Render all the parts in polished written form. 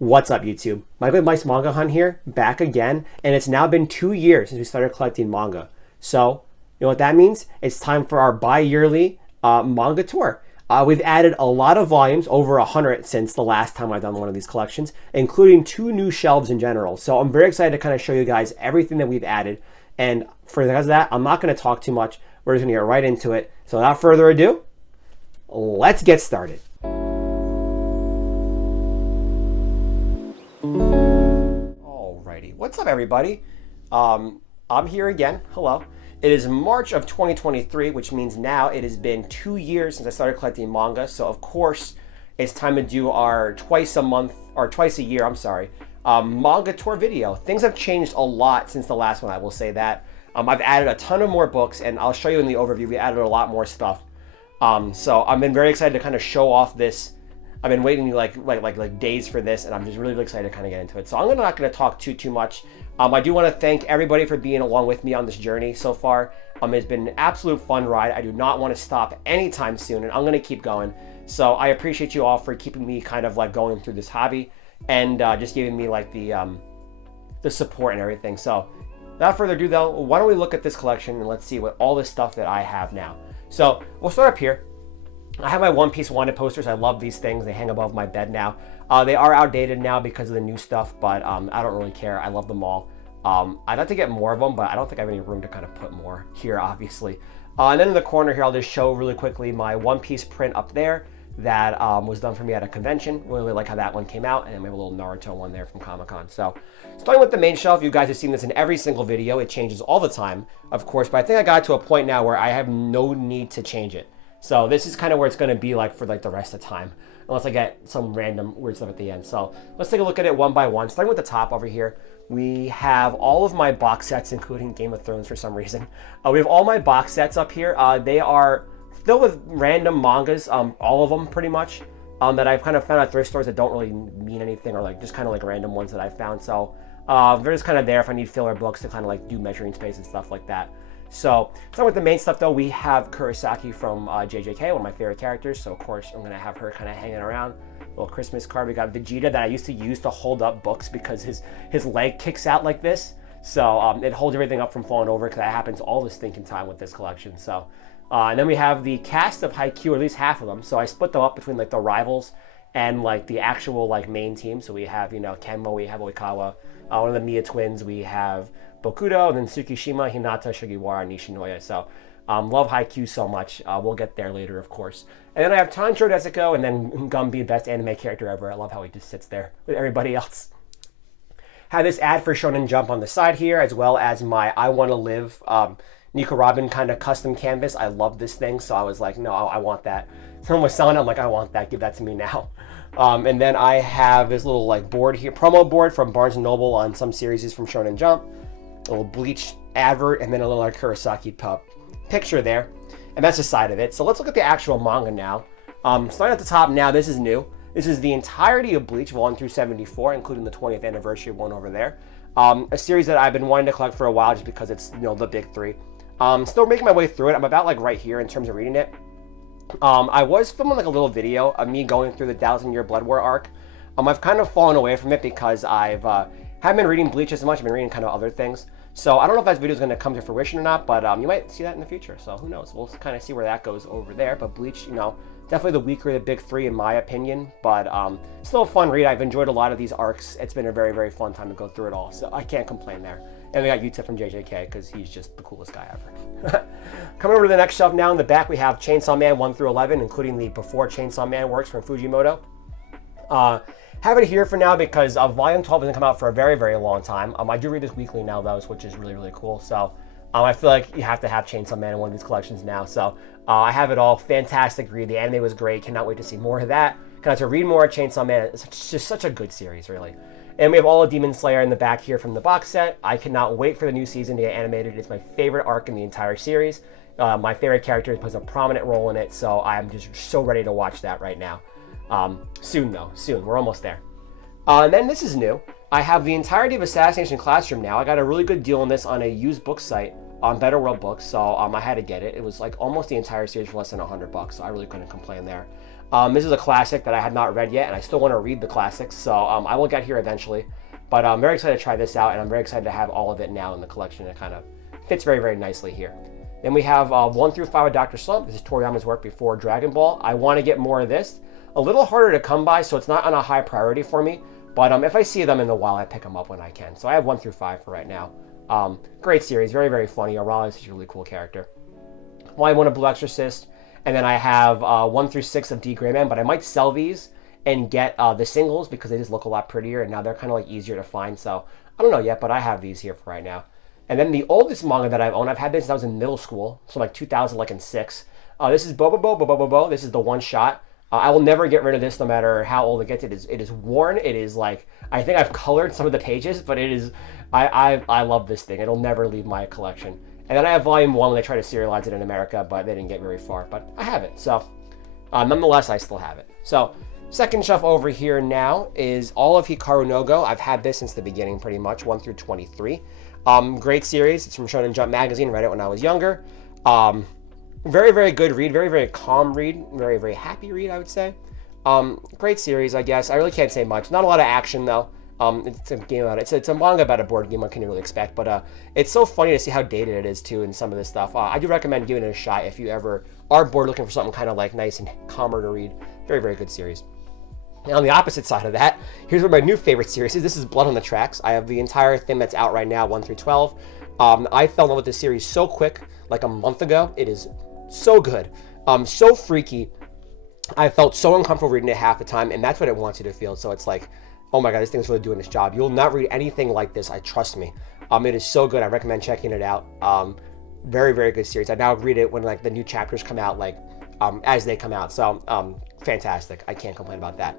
What's up, YouTube? Michael Mike's Manga Hunt here, back again, and it's now been 2 years since we started collecting manga. So, you know what that means? It's time for our bi-yearly manga tour. We've added a lot of volumes, over 100 since the last time I've done one of these collections, including 2 new shelves in general. So I'm very excited to kind of show you guys everything that we've added. And for the guys of that, I'm not going to talk too much. We're just going to get right into it. So without further ado, let's get started. Alrighty, what's up everybody? I'm here again, hello. It is March of 2023, which means now it has been 2 years since I started collecting manga. So of course, it's time to do our twice a year, manga tour video. Things have changed a lot since the last one, I will say that. I've added a ton of more books, and I'll show you in the overview, we added a lot more stuff. So I've been very excited to kind of show off this. I've been waiting like days for this, and I'm just really excited to kind of get into it. So I'm not going to talk too much. I do want to thank everybody for being along with me on this journey so far. It's been an absolute fun ride. I do not want to stop anytime soon, and I'm going to keep going. So I appreciate you all for keeping me kind of like going through this hobby and just giving me like the support and everything. So without further ado though, why don't we look at this collection and let's see what all this stuff that I have now. So we'll start up here. I have my One Piece wanted posters. I love these things. They hang above my bed now. They are outdated now because of the new stuff, but I don't really care. I love them all. I'd like to get more of them, but I don't think I have any room to kind of put more here, obviously. And then in the corner here, I'll just show really quickly my One Piece print up there that was done for me at a convention. Really like how that one came out, and then we have a little Naruto one there from Comic-Con. So starting with the main shelf, you guys have seen this in every single video. It changes all the time, of course, but I think I got to a point now where I have no need to change it. So this is kind of where it's going to be like for like the rest of the time, unless I get some random weird stuff at the end. So let's take a look at it one by one. Starting with the top over here, we have all of my box sets, including Game of Thrones for some reason. We have all my box sets up here. They are filled with random mangas, all of them pretty much, that I've kind of found at thrift stores that don't really mean anything, or like just kind of like random ones that I found. So they're just kind of there if I need filler books to kind of like do measuring space and stuff like that. So, starting with the main stuff though, we have Kurosaki from JJK, one of my favorite characters. So of course, I'm gonna have her kind of hanging around. Little Christmas card. We got Vegeta that I used to use to hold up books because his leg kicks out like this. So it holds everything up from falling over, because that happens all the stinking time with this collection. So, and then we have the cast of Haikyuu, or at least half of them. So I split them up between like the rivals and like the actual like main team. So we have, you know, Kenmo, we have Oikawa, one of the Mia twins, we have Bokudo, and then Tsukishima, Hinata, Shugiwara, Nishinoya. So love Haikyuu so much. We'll get there later, of course. And then I have Tanjiro Nezuko, and then Gumby, best anime character ever. I love how he just sits there with everybody else. Have this ad for Shonen Jump on the side here, as well as my I Want to Live Nico Robin kind of custom canvas. I love this thing, so I was like, no, I want that. Someone was selling it, I'm like, I want that, give that to me now. And then I have this little like board here, promo board from Barnes & Noble on some series from Shonen Jump. A little Bleach advert, and then a little like Kurosaki pup picture there. And that's the side of it. So let's look at the actual manga now. Starting at the top now, this is new. This is the entirety of Bleach, 1 through 74, including the 20th anniversary one over there. A series that I've been wanting to collect for a while just because it's, you know, the big three. Still making my way through it. I'm about like right here in terms of reading it. I was filming like a little video of me going through the 1,000-Year Blood War arc. I've kind of fallen away from it because I've haven't been reading Bleach as much. I've been reading kind of other things. So I don't know if that video is going to come to fruition or not, but you might see that in the future. So who knows? We'll kind of see where that goes over there. But Bleach, you know, definitely the weaker of the big three in my opinion. But still a fun read. I've enjoyed a lot of these arcs. It's been a very fun time to go through it all. So I can't complain there. And we got Yuta from JJK because he's just the coolest guy ever. Coming over to the next shelf now, in the back we have Chainsaw Man 1 through 11, including the Before Chainsaw Man works from Fujimoto. Have it here for now because Volume 12 hasn't come out for a very long time. I do read this weekly now though, which is really cool. So I feel like you have to have Chainsaw Man in one of these collections now. So I have it all. Fantastic read. The anime was great. Cannot wait to see more of that. Cannot to read more of Chainsaw Man. It's just such a good series, really. And we have all of Demon Slayer in the back here from the box set. I cannot wait for the new season to get animated. It's my favorite arc in the entire series. My favorite character plays a prominent role in it, so I'm just so ready to watch that right now. Soon though, soon. We're almost there. And then this is new. I have the entirety of Assassination Classroom now. I got a really good deal on this on a used book site on Better World Books, so I had to get it. It was like almost the entire series for less than $100, so I really couldn't complain there. This is a classic that I had not read yet, and I still want to read the classics, so I will get here eventually. But I'm very excited to try this out, and I'm very excited to have all of it now in the collection. It kind of fits very, very nicely here. Then we have 1 through 5 of Dr. Slump. This is Toriyama's work before Dragon Ball. I want to get more of this. A little harder to come by, so it's not on a high priority for me. But if I see them in the wild, I pick them up when I can. So I have 1 through 5 for right now. Great series, very, very funny. Arale is a really cool character. Volume 1 of Blue Exorcist. And then I have 1 through 6 of D. Gray Man, but I might sell these and get the singles because they just look a lot prettier, and now they're kind of like easier to find. So I don't know yet, but I have these here for right now. And then the oldest manga that I've owned, I've had this since I was in middle school, so like 2006. This is Bobobo. This is the one shot. I will never get rid of this no matter how old it gets. It is worn. It is like, I think I've colored some of the pages, but it is, I love this thing. It'll never leave my collection. And then I have volume 1 when they try to serialize it in America, but they didn't get very far. But I have it. So nonetheless, I still have it. So second shelf over here now is all of Hikaru no Go. I've had this since the beginning pretty much, 1 through 23. Great series. It's from Shonen Jump magazine. Read it when I was younger. Very, very good read. Very, very calm read. Very, very happy read, I would say. Great series, I guess. I really can't say much. Not a lot of action, though. It's a game about it. It's a manga about a board game. What can you really expect? But it's so funny to see how dated it is, too, in some of this stuff. I do recommend giving it a shot if you ever are bored looking for something kind of like nice and calmer to read. Very, very good series. Now, on the opposite side of that, here's what my new favorite series is. This is Blood on the Tracks. I have the entire thing that's out right now, 1 through 12. I fell in love with this series so quick, like a month ago. It is so good. So freaky. I felt so uncomfortable reading it half the time, and that's what it wants you to feel. So it's like, oh my God, this thing's really doing its job. You'll not read anything like this, trust me. It is so good. I recommend checking it out. Very, very good series. I now read it when like the new chapters come out, like as they come out. So fantastic. I can't complain about that.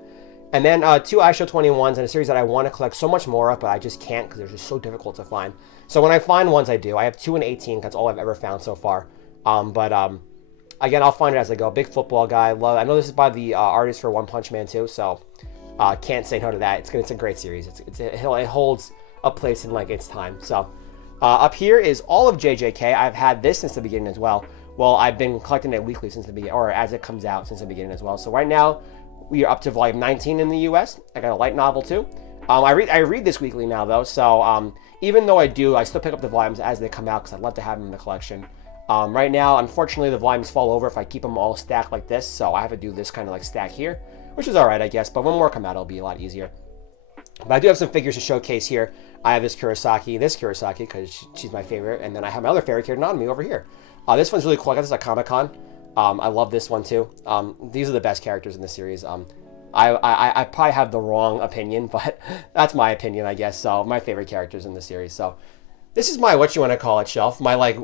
And then 2 iShow 21s and a series that I want to collect so much more of, but I just can't because they're just so difficult to find. So when I find ones, I do. I have 2 and 18. That's all I've ever found so far. Again, I'll find it as I go. Big football guy. I know this is by the artist for One Punch Man too, so can't say no to that. It's a great series. It holds a place in like its time. So up here is all of JJK. I've had this since the beginning as well. Well, I've been collecting it weekly since the beginning, or as it comes out since the beginning as well. So right now we are up to volume 19 in the US. I got a light novel too. I read this weekly now though. So even though I still pick up the volumes as they come out because I'd love to have them in the collection. Right now, unfortunately, the volumes fall over if I keep them all stacked like this, so I have to do this kind of like stack here, which is alright, I guess, but when more come out, it'll be a lot easier. But I do have some figures to showcase here. I have this Kurosaki, because she's my favorite, and then I have my other favorite character, Nanami, over here. This one's really cool. I got this at Comic-Con. I love this one, too. These are the best characters in the series. I probably have the wrong opinion, but that's my opinion, I guess, so my favorite characters in the series. So this is my, what you want to call it, shelf. My, like,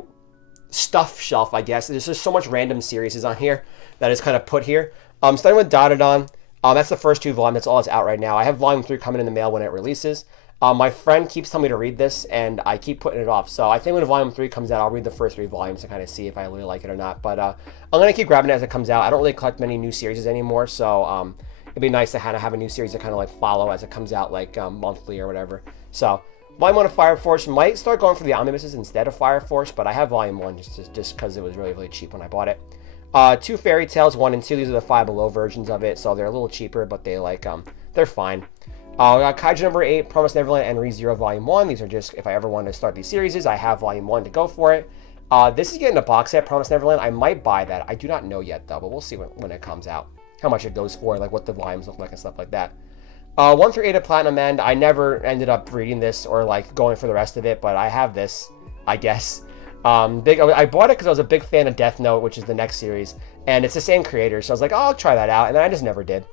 stuff shelf, I guess. There's just so much random series on here that is kind of put here. Starting with Dotadon. That's the first 2 volumes. That's all that's out right now. I have volume 3 coming in the mail when it releases. My friend keeps telling me to read this, and I keep putting it off. So I think when volume 3 comes out, I'll read the first 3 volumes to kind of see if I really like it or not. But I'm going to keep grabbing it as it comes out. I don't really collect many new series anymore, so it'd be nice to kind of have a new series to kind of like follow as it comes out, like monthly or whatever. So Volume 1 of Fire Force might start going for the omnibuses instead of Fire Force, but I have Volume 1 just because it was really, really cheap when I bought it. 2 Fairy Tales 1 and 2. These are the Five Below versions of it, so they're a little cheaper, but they they're fine. We got Kaiju number 8, Promised Neverland, and ReZero Volume 1. These are just, if I ever want to start these series, I have Volume 1 to go for it. This is getting a box set, Promised Neverland. I might buy that. I do not know yet, though, but we'll see when it comes out. How much it goes for, like what the volumes look like and stuff like that. 1 through 8 of Platinum End. I never ended up reading this or like going for the rest of it, but I have this, I guess. I bought it because I was a big fan of Death Note, which is the next series, and it's the same creator, so I was like, oh, I'll try that out, and then I just never did.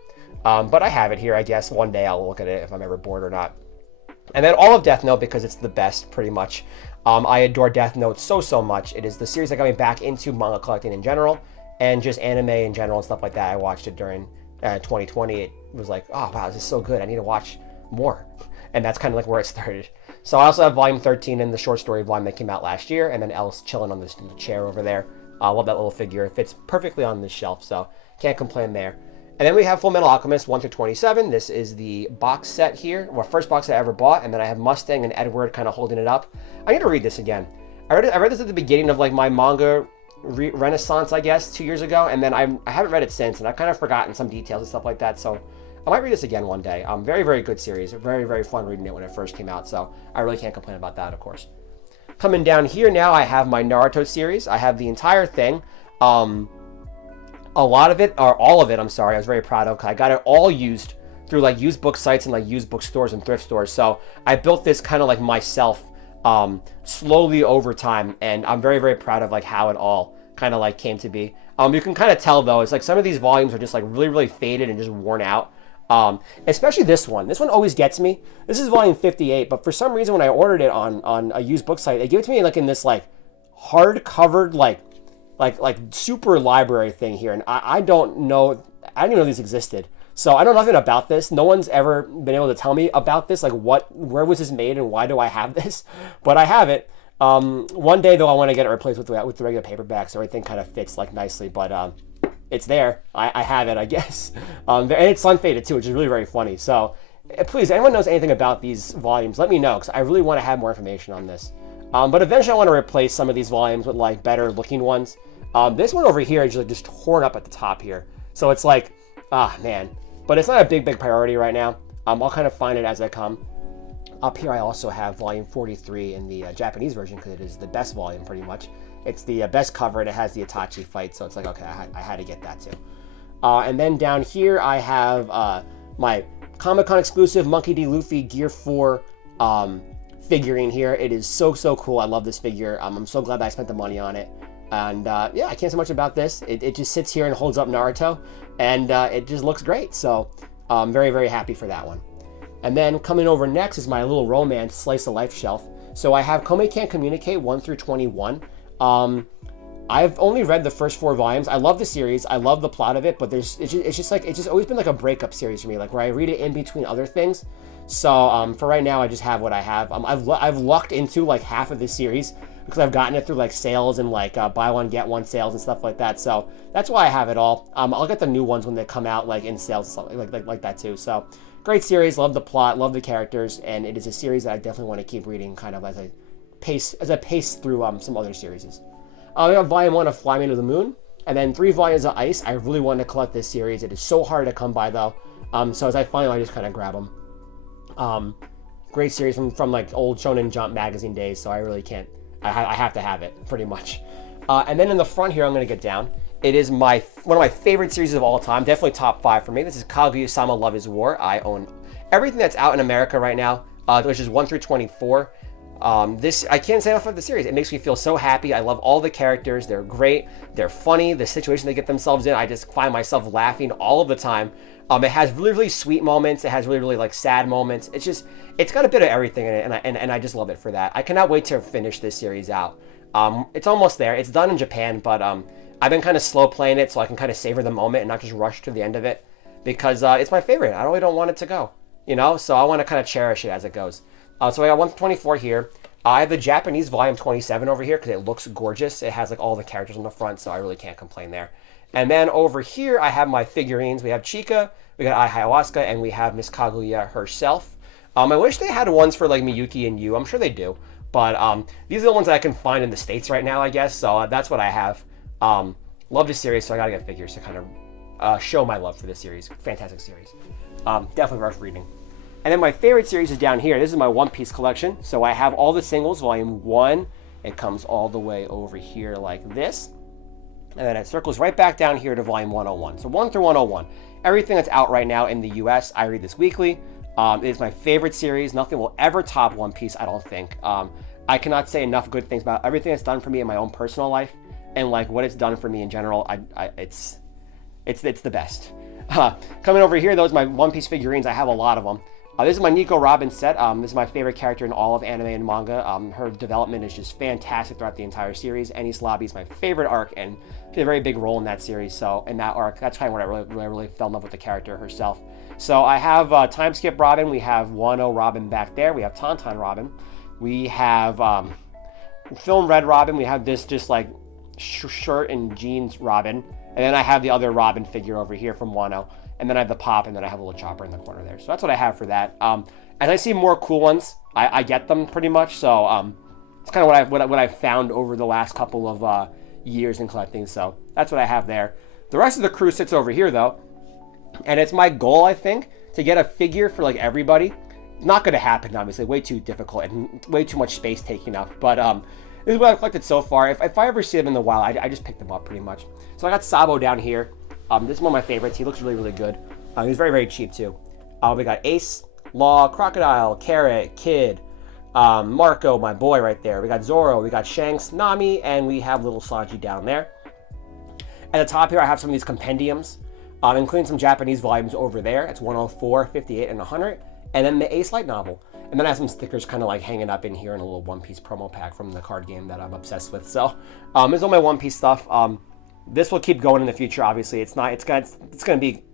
But I have it here, I guess. One day I'll look at it if I'm ever bored or not. And then all of Death Note because it's the best, pretty much. I adore Death Note so much. It is the series that got me back into manga collecting in general, and just anime in general and stuff like that. I watched it during 2020. It was like, oh wow, this is so good. I need to watch more. And that's kind of like where it started. So I also have Volume 13 in the short story volume that came out last year, and then Elle's chilling on this little chair over there. I love that little figure. It fits perfectly on this shelf, so can't complain there. And then we have Full Metal Alchemist 1 through 27. This is the box set here, well, first box set I ever bought, and then I have Mustang and Edward kind of holding it up. I need to read this again. I read this at the beginning of like my manga renaissance, I guess, 2 years ago, and then I haven't read it since, and I've kind of forgotten some details and stuff like that, so I might read this again one day. Very, very good series. Very, very fun reading it when it first came out, so I really can't complain about that, of course. Coming down here now, I have my Naruto series. I have the entire thing. A lot of it, or all of it, I'm sorry, I was very proud of, because I got it all used through like used book sites and like used bookstores and thrift stores. So I built this kind of like myself slowly over time, and I'm very, very proud of like how it all kind of like came to be. You can kind of tell though, it's like some of these volumes are just like really, really faded and just worn out. Especially this one. This one always gets me. This is volume 58, but for some reason when I ordered it on a used book site, they give it to me like in this like hard-covered like super library thing here, and I don't know, I didn't even know these existed. So I know nothing about this. No one's ever been able to tell me about this, like where was this made and why do I have this? But I have it. One day though, I want to get it replaced with the regular paperback, so everything kind of fits like nicely. But it's there. I have it, I guess. And it's unfaded too, which is really very funny. So please, anyone knows anything about these volumes, let me know, because I really want to have more information on this. But eventually I want to replace some of these volumes with like better looking ones. This one over here is just torn up at the top here. So it's like, man. But it's not a big priority right now. I'll kind of find it as I come. Up here I also have volume 43 in the Japanese version, because it is the best volume pretty much. It's the best cover, and it has the Itachi fight, so it's like, okay, I had to get that too. And then down here I have my Comic-Con exclusive Monkey D. Luffy Gear 4 figurine here. It is so cool. I love this figure. I'm so glad that I spent the money on it. And yeah, I can't say much about this. It just sits here and holds up Naruto, and it just looks great. So I'm very, very happy for that one. And then coming over next is my little romance slice of life shelf. So I have Kome Can't Communicate 1 through 21. I've only read the first 4 volumes. I love the series. I love the plot of it, but it's just always been like a breakup series for me, like where I read it in between other things. So for right now, I just have what I have. I've lucked into like half of this series, because I've gotten it through like sales and like buy one get one sales and stuff like that. So that's why I have it all. I'll get the new ones when they come out, like in sales, something like that too. So great series, love the plot, love the characters, and it is a series that I definitely want to keep reading, kind of as I pace through some other series. We have volume 1 of Fly Me to the Moon, and then 3 volumes of Ice. I really want to collect this series. It is so hard to come by though. So as I find them, I just kind of grab them. Great series from like old Shonen Jump magazine days. So I really can't. I have to have it, pretty much. And then in the front here, I'm going to get down. It is one of my favorite series of all time, definitely top 5 for me. This is Kaguya-sama Love is War. I own everything that's out in America right now, which is 1 through 24. I can't say enough about the series. It makes me feel so happy. I love all the characters. They're great. They're funny. The situation they get themselves in, I just find myself laughing all of the time. It has really, really sweet moments. It has really, really like sad moments. It's got a bit of everything in it, and I just love it for that. I cannot wait to finish this series out. It's almost there. It's done in Japan, but I've been kind of slow playing it so I can kind of savor the moment and not just rush to the end of it, because it's my favorite. I really don't want it to go, so I want to kind of cherish it as it goes. So I got 124 here. I have the Japanese volume 27 over here because it looks gorgeous. It has like all the characters on the front, so I really can't complain there. And then over here, I have my figurines. We have Chika, we got Ai Ayahuasca, and we have Miss Kaguya herself. I wish they had ones for like Miyuki and Yu. I'm sure they do. But these are the ones that I can find in the States right now, I guess. So that's what I have. Love this series, so I got to get figures to kind of show my love for this series. Fantastic series. Definitely worth reading. And then my favorite series is down here. This is my One Piece collection. So I have all the singles, volume 1. It comes all the way over here like this. And then it circles right back down here to volume 101. So 1 through 101. Everything that's out right now in the US, I read this weekly. It is my favorite series. Nothing will ever top One Piece, I don't think. I cannot say enough good things about everything it's done for me in my own personal life, and like what it's done for me in general. It's the best. Coming over here, those are my One Piece figurines. I have a lot of them. This is my Nico Robin set. This is my favorite character in all of anime and manga. Her development is just fantastic throughout the entire series. Enies Lobby is my favorite arc, and she had a very big role in that series. So in that arc, that's kind of when I really fell in love with the character herself. So I have Time Skip Robin. We have Wano Robin back there. We have Tauntaun Robin. We have Film Red Robin. We have this just like shirt and jeans Robin. And then I have the other Robin figure over here from Wano. And then I have the Pop, and then I have a little Chopper in the corner there. So that's what I have for that. As I see more cool ones, I get them pretty much. So it's kind of what I've found over the last couple of years in collecting. So that's what I have there. The rest of the crew sits over here though. And it's my goal, I think, to get a figure for like everybody. Not going to happen, obviously. Way too difficult and way too much space taking up. But this is what I've collected so far. If I ever see them in the wild, I just pick them up pretty much. So I got Sabo down here. This is one of my favorites. He looks really, really good. He's very, very cheap too. We got Ace, Law, Crocodile, Carrot, Kid, Marco, my boy right there. We got Zoro, we got Shanks, Nami, and we have little Saji down there. At the top here, I have some of these compendiums, including some Japanese volumes over there. It's 104, 58, and 100. And then the Ace light novel. And then I have some stickers kind of like hanging up in here in a little One Piece promo pack from the card game that I'm obsessed with. So this is all my One Piece stuff. This will keep going in the future, obviously. It's going to be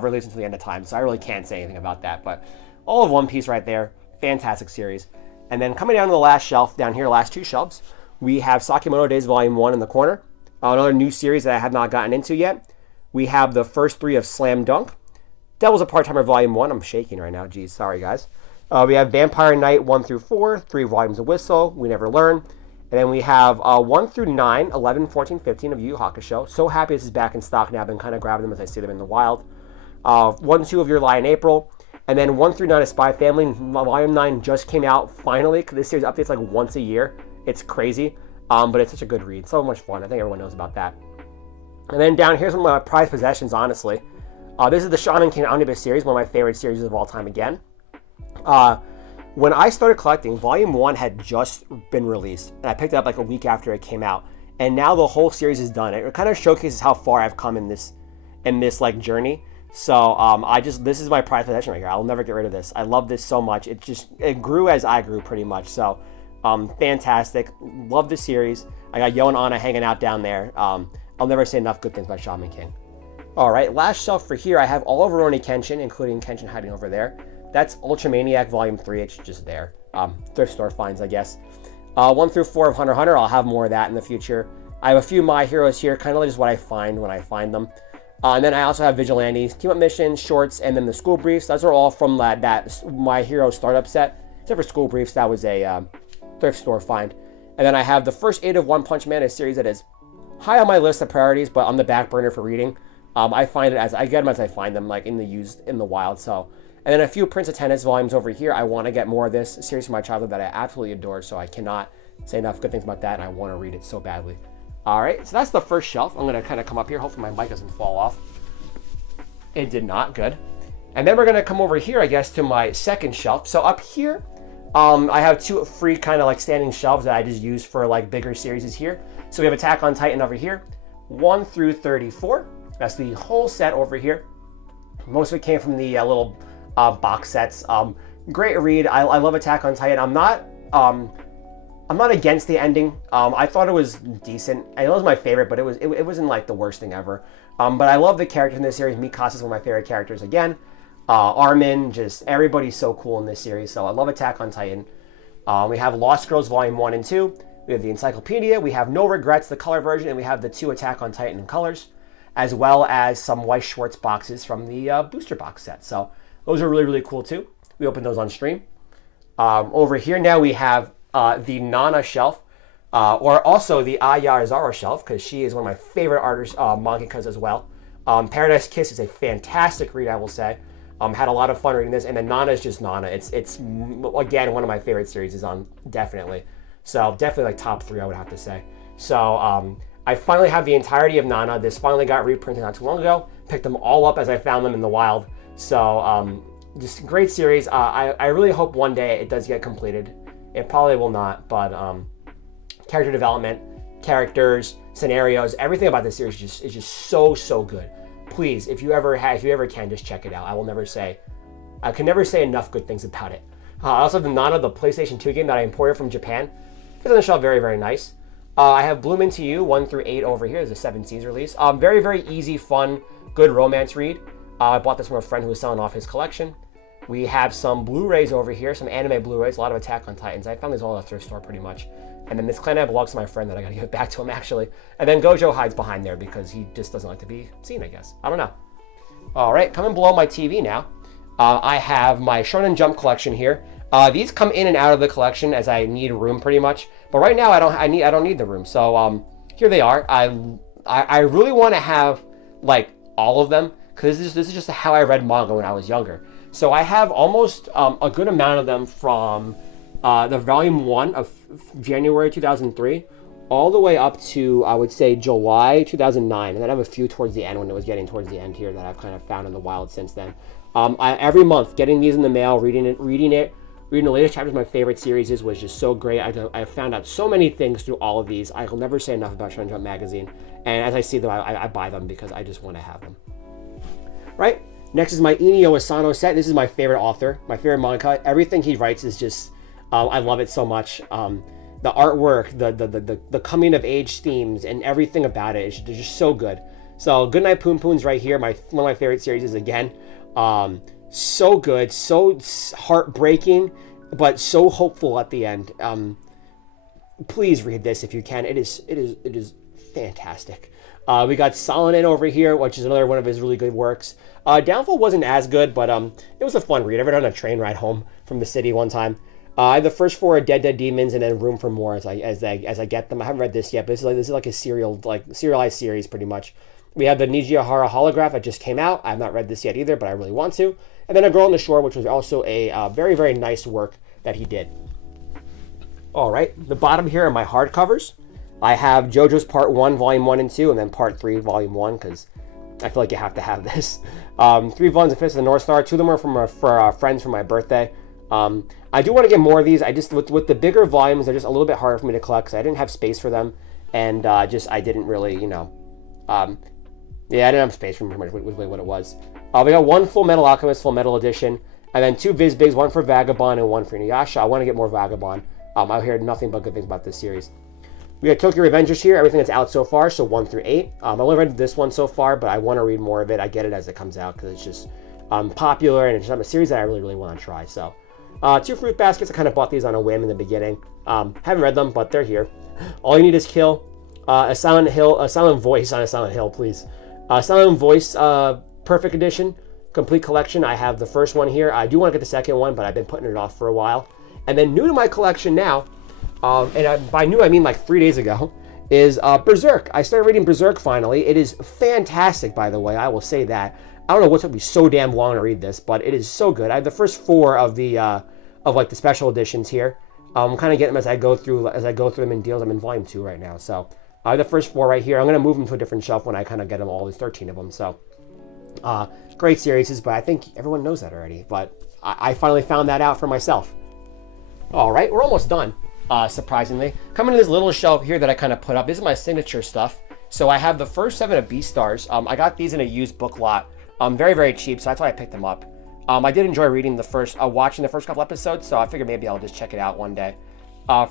released until the end of time, so I really can't say anything about that. But all of One Piece right there. Fantastic series. And then coming down to the last shelf, down here, last two shelves, we have Sakimono Days Volume 1 in the corner. Another new series that I have not gotten into yet. We have the first three of Slam Dunk. Devil's a Part-Timer Volume 1. I'm shaking right now. Geez, sorry, guys. We have Vampire Knight 1 through 4, 3 volumes of Whistle, We Never Learn. And then we have 1 through 9, 11, 14, 15 of Yu Yu Hakusho. So happy this is back in stock now. I've been kind of grabbing them as I see them in the wild. 1, 2 of Your Lie in April. And then 1 through 9 of Spy Family. Volume 9 just came out finally. This series updates like once a year. It's crazy. But it's such a good read. So much fun. I think everyone knows about that. And then down here's one of my prized possessions, honestly. This is the Shaman King Omnibus series, one of my favorite series of all time again. When I started collecting, Volume 1 had just been released, and I picked it up like a week after it came out. And now the whole series is done. It kind of showcases how far I've come in this like journey. So this is my prized possession right here. I'll never get rid of this. I love this so much. It grew as I grew pretty much. So fantastic. Love the series. I got Yo and Anna hanging out down there. I'll never say enough good things about Shaman King. All right, last shelf for here, I have all of Rurouni Kenshin, including Kenshin hiding over there. That's Ultramaniac Volume 3. It's just there. Thrift store finds, I guess. 1 through 4 of Hunter x Hunter. I'll have more of that in the future. I have a few My Heroes here, kind of just what I find when I find them. And then I also have Vigilantes, Team Up Missions, Shorts, and then the School Briefs. Those are all from that My Hero startup set. Except for School Briefs, that was a thrift store find. And then I have the first 8 of One Punch Man, a series that is high on my list of priorities, but on the back burner for reading. I find it as I get them as I find them, like in the wild. So, and then a few Prince of Tennis volumes over here. I want to get more of this series from my childhood that I absolutely adore. So I cannot say enough good things about that, and I want to read it so badly. All right, so that's the first shelf. I'm going to kind of come up here. Hopefully my mic doesn't fall off. It did not. Good. And then we're going to come over here, I guess, to my second shelf. So up here, I have 2 free kind of like standing shelves that I just use for like bigger series here. So we have Attack on Titan over here, 1 through 34. That's the whole set over here. Most of it came from the little box sets. Great read. I love Attack on Titan. I'm not against the ending. I thought it was decent. I know it was my favorite, but it wasn't like the worst thing ever. But I love the characters in this series. Mikasa is one of my favorite characters again. Armin, just everybody's so cool in this series. So I love Attack on Titan. We have Lost Girls Volume 1 and 2. We have the Encyclopedia. We have No Regrets, the color version, and we have the 2 Attack on Titan in colors, as well as some Weiss Schwartz boxes from the booster box set. So those are really, really cool too. We opened those on stream. Over here now we have the Nana shelf, or also the Aya Arzawa shelf, because she is one of my favorite artists, mangakas as well. Paradise Kiss is a fantastic read, I will say. Had a lot of fun reading this, and then Nana is just Nana. It's again, one of my favorite series is on, definitely. So definitely like top 3, I would have to say. So I finally have the entirety of Nana. This finally got reprinted not too long ago. Picked them all up as I found them in the wild. So just a great series. I really hope one day it does get completed. It probably will not, but character development, characters, scenarios, everything about this series is just so good. Please, if you ever can, just check it out. I can never say enough good things about it. I also have the Nana, the PlayStation 2 game that I imported from Japan. It's on the shelf, very, very nice. I have Bloom Into You, 1 through 8 over here. There's a 7 Seas release. Very, very easy, fun, good romance read. I bought this from a friend who was selling off his collection. We have some Blu-rays over here, some anime Blu-rays, a lot of Attack on Titans. I found these all at a thrift store pretty much. And then this Clan belongs to my friend that I gotta give it back to him actually. And then Gojo hides behind there because he just doesn't like to be seen, I guess. I don't know. All right, coming below my TV now, I have my Shonen Jump collection here. These come in and out of the collection as I need room pretty much. But right now I don't need the room. So here they are. I really want to have like all of them because this is just how I read manga when I was younger. So I have almost a good amount of them from the volume 1 of January 2003 all the way up to, I would say, July 2009. And then I have a few towards the end when it was getting towards the end here that I've kind of found in the wild since then. Every month, getting these in the mail, reading the latest chapters of my favorite series was just so great. I found out so many things through all of these. I will never say enough about Shonen Jump magazine. And as I see them, I buy them because I just want to have them. Right? Next is my Inio Asano set. This is my favorite author, my favorite manga. Everything he writes is just, I love it so much. The artwork, the coming of age themes, and everything about it is just so good. So Goodnight Poon Poon's right here. One of my favorite series again. So good, so heartbreaking, but so hopeful at the end. Please read this if you can. It is fantastic. We got Solanin over here, which is another one of his really good works. Downfall wasn't as good, but it was a fun read. I read it on a train ride home from the city one time. The first 4 are Dead Demons, and then Room for More as I get them. I haven't read this yet, but this is like a serialized series pretty much. We have the Nijihara Holograph that just came out. I have not read this yet either, but I really want to. And then A Girl on the Shore, which was also a very, very nice work that he did. All right, the bottom here are my hardcovers. I have JoJo's Part 1, Volume 1 and 2, and then Part 3, Volume 1, because I feel like you have to have this. 3 volumes of Fist of the North Star. 2 of them are for friends for my birthday. I do want to get more of these. I just, with the bigger volumes, they're just a little bit harder for me to collect because I didn't have space for them. And I didn't really, I didn't have space for them, pretty much was really what it was. We got 1 Full Metal Alchemist Full Metal Edition, and then 2 Viz Bigs, 1 for Vagabond and 1 for Inuyasha. I want to get more Vagabond. I heard nothing but good things about this series. We got Tokyo Revengers here, everything that's out so far, so 1 through 8. I've only read this one so far, but I want to read more of it. I get it as it comes out because it's just popular, and it's just a series that I really, really want to try. So, 2 Fruit Baskets. I kind of bought these on a whim in the beginning. Haven't read them, but they're here. All You Need Is Kill. A Silent Voice on a Silent Hill, please. Silent Voice Perfect Edition, complete collection. I have the first one here. I do want to get the second one, but I've been putting it off for a while. And then new to my collection now, by new I mean like 3 days ago, is Berserk. I started reading Berserk finally. It is fantastic, by the way. I will say that. I don't know what took me so damn long to read this, but it is so good. I have the first 4 of the the special editions here. I'm kind of getting them as I go through them in deals. I'm in volume 2 right now, so I have the first 4 right here. I'm going to move them to a different shelf when I kind of get them all. There's 13 of them, so great series, but I think everyone knows that already. But I finally found that out for myself. All right, we're almost done. Surprisingly, coming to this little shelf here that I kind of put up. This is my signature stuff. So I have the first 7 of Beastars. I got these in a used book lot. Very, very cheap, so that's why I picked them up. I did enjoy watching the first couple episodes, so I figured maybe I'll just check it out one day.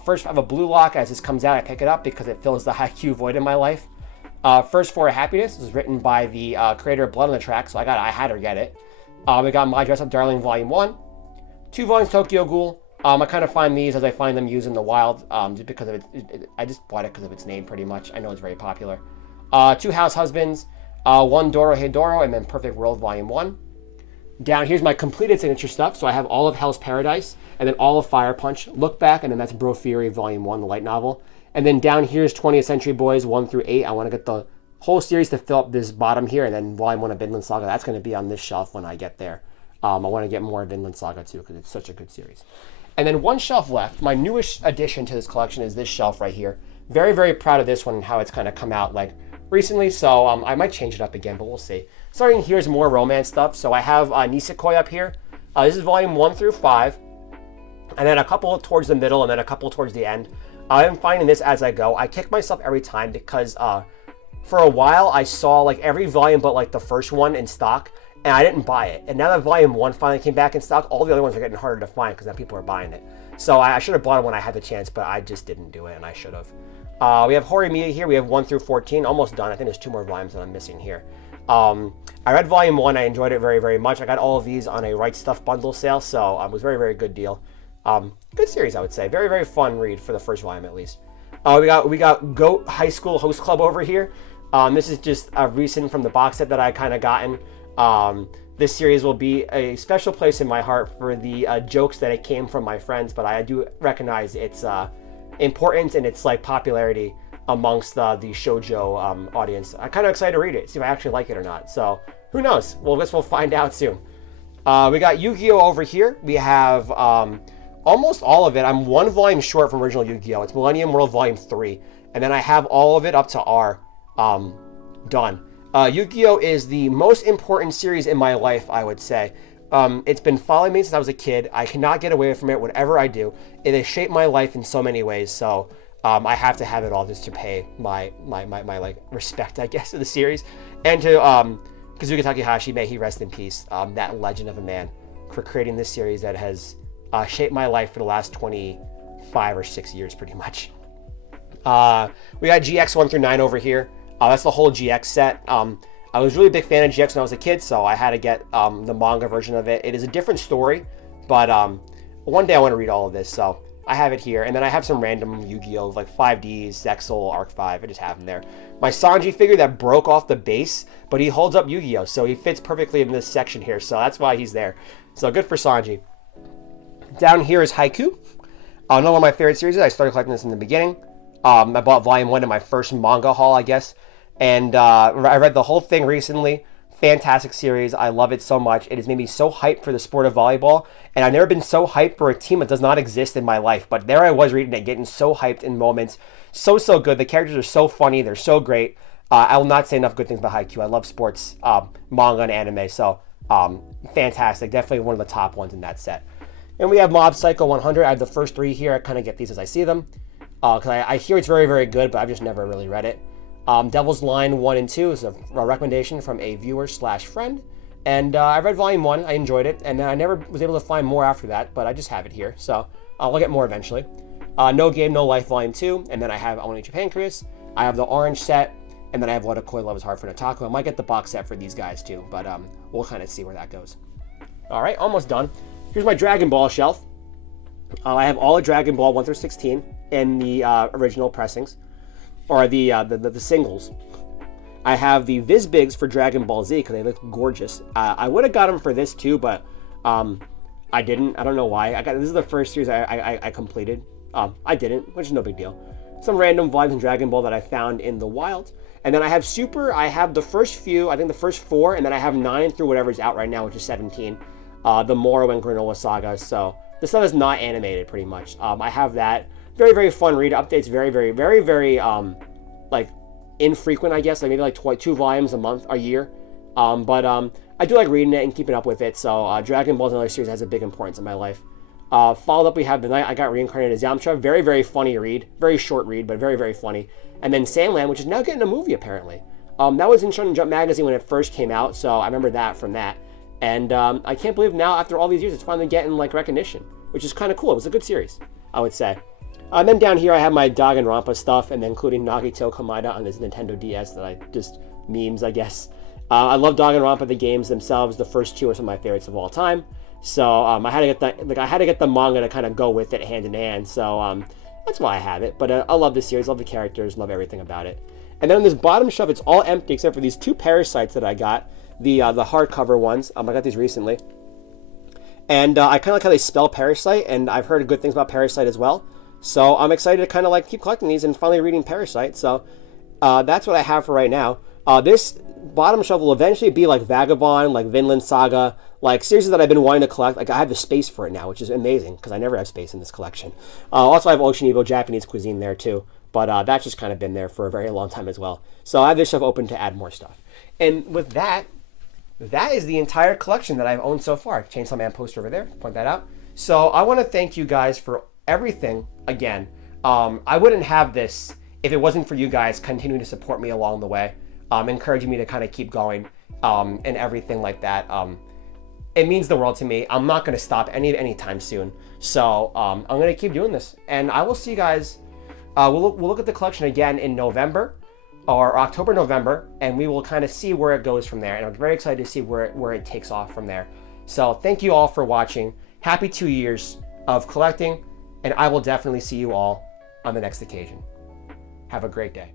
First, I have a Blue Lock. As this comes out, I pick it up because it fills the haiku void in my life. First 4 of Happiness was written by the creator of Blood on the Track, so I had her get it. We got My Dress Up Darling Volume 1. 2 volumes Tokyo Ghoul. I kind of find these as I find them used in the wild, just because of it. I just bought it because of its name, pretty much. I know it's very popular. 2 House Husbands. 1 Doro Hedoro, and then Perfect World Volume 1. Down here's my completed signature stuff. So I have all of Hell's Paradise, and then all of Fire Punch, Look Back, and then that's Bro Fury Volume 1, the light novel. And then down here's 20th Century Boys 1 through 8. I want to get the whole series to fill up this bottom here, and then Volume 1 of Vinland Saga. That's going to be on this shelf when I get there. I want to get more Vinland Saga too, because it's such a good series. And then 1 shelf left. My newest addition to this collection is this shelf right here. Very, very proud of this one and how it's kind of come out recently, so I might change it up again, but we'll see. Starting here's more romance stuff. So I have Nisekoi up here. This is volume 1 through 5, and then a couple towards the middle, and then a couple towards the end. I'm finding this as I go. I kick myself every time because for a while I saw every volume but the first one in stock, and I didn't buy it. And now that volume 1 finally came back in stock, all the other ones are getting harder to find because now people are buying it. So I should have bought it when I had the chance, but I just didn't do it, and I should have. We have Horimiya here. We have 1 through 14, almost done. I think there's 2 more volumes that I'm missing here. I read volume 1. I enjoyed it very, very much. I got all of these on a Right Stuff bundle sale, so it was a very, very good deal. Good series, I would say. Very, very fun read for the first volume, at least. We got Goat High School Host Club over here. This is just a recent from the box set that I kind of gotten. This series will be a special place in my heart for the jokes that it came from my friends, but I do recognize its importance and its popularity amongst the shoujo audience. I'm kind of excited to read it, see if I actually like it or not. So who knows? Well, I guess we'll find out soon. We got Yu-Gi-Oh over here. We have almost all of it. I'm one volume short from original Yu-Gi-Oh. It's Millennium World Volume 3. And then I have all of it up to R done. Yu-Gi-Oh is the most important series in my life, I would say. It's been following me since I was a kid. I cannot get away from it, whatever I do. It has shaped my life in so many ways. So I have to have it all just to pay my like respect, I guess, to the series. And to Kazuki Takahashi, may he rest in peace, that legend of a man, for creating this series that has shaped my life for the last 25 or 6 years, pretty much. We got GX 1 through 9 over here. That's the whole GX set. I was really a big fan of GX when I was a kid, so I had to get the manga version of it. It is a different story, but one day I want to read all of this, so I have it here. And then I have some random Yu-Gi-Oh! Like 5Ds, Zexal, Arc 5. I just have them there. My Sanji figure that broke off the base, but he holds up Yu-Gi-Oh! So he fits perfectly in this section here, so that's why he's there. So good for Sanji. Down here is Haiku. Another one of my favorite series. I started collecting this in the beginning. I bought Volume 1 in my first manga haul, I guess. And I read the whole thing recently. Fantastic series. I love it so much. It has made me so hyped for the sport of volleyball. And I've never been so hyped for a team that does not exist in my life. But there I was reading it, getting so hyped in moments. So good. The characters are so funny. They're so great. I will not say enough good things about Haikyuu. I love sports, manga, and anime. So fantastic. Definitely one of the top ones in that set. And we have Mob Psycho 100. I have the first 3 here. I kind of get these as I see them. Because I hear it's very good, but I've just never really read it. Devil's Line 1 and 2 is a recommendation from a viewer/friend. And I read Volume 1. I enjoyed it. And then I never was able to find more after that, but I just have it here. So I'll get more eventually. No Game, No Life Volume 2. And then I have I Want to Eat Your Pancreas. I have the orange set. And then I have What a Koi Love Is Hard for Nataku. I might get the box set for these guys too, but we'll kind of see where that goes. All right, almost done. Here's my Dragon Ball shelf. I have all of Dragon Ball 1 through 16 in the original pressings, or the singles. I have the Vizbigs for Dragon Ball Z because they look gorgeous. I would have got them for this too, but I didn't. I don't know why. This is the first series I completed. I didn't, which is no big deal. Some random volumes in Dragon Ball that I found in the wild. And then I have Super. I have the first few, I think the first 4, and then I have 9 through whatever's out right now, which is 17. The Moro and Granola Saga. So the stuff is not animated, pretty much. I have that. Very fun read. Updates very like infrequent, I guess. Like maybe like 2 volumes a year. But I do like reading it and keeping up with it. So Dragon Ball is another series that has a big importance in my life. Followed up, we have The Night I Got Reincarnated as Yamcha. Very funny read. Very short read, but very funny. And then Sandland, which is now getting a movie apparently. That was in Shonen Jump magazine when it first came out, so I remember that from that. And I can't believe now, after all these years, it's finally getting like recognition, which is kind of cool. It was a good series, I would say. And then down here, I have my Danganronpa stuff, and then including Nagito Komaeda on his Nintendo DS that I just memes, I guess. I love Danganronpa, the games themselves. The first 2 are some of my favorites of all time. So I had to get the manga to kind of go with it hand in hand. So that's why I have it. But I love this series, love the characters, love everything about it. And then on this bottom shelf, it's all empty except for these 2 Parasites that I got, the hardcover ones. I got these recently, and I kind of like how they spell Parasite, and I've heard good things about Parasite as well. So I'm excited to kind of like keep collecting these and finally reading Parasite. So that's what I have for right now. This bottom shelf will eventually be like Vagabond, like Vinland Saga, like series that I've been wanting to collect. Like I have the space for it now, which is amazing because I never have space in this collection. Also, I have Ocean Evo Japanese cuisine there too, but that's just kind of been there for a very long time as well. So I have this shelf open to add more stuff. And with that is the entire collection that I've owned so far. Chainsaw Man poster over there, point that out. So I want to thank you guys for everything again. I wouldn't have this if it wasn't for you guys continuing to support me along the way, encouraging me to kind of keep going, and everything like that. It means the world to me. I'm not going to stop anytime soon. So I'm going to keep doing this, and I will see you guys. We'll look at the collection again in November or October, November, and we will kind of see where it goes from there. And I'm very excited to see where it takes off from there. So thank you all for watching. Happy 2 years of collecting, and I will definitely see you all on the next occasion. Have a great day.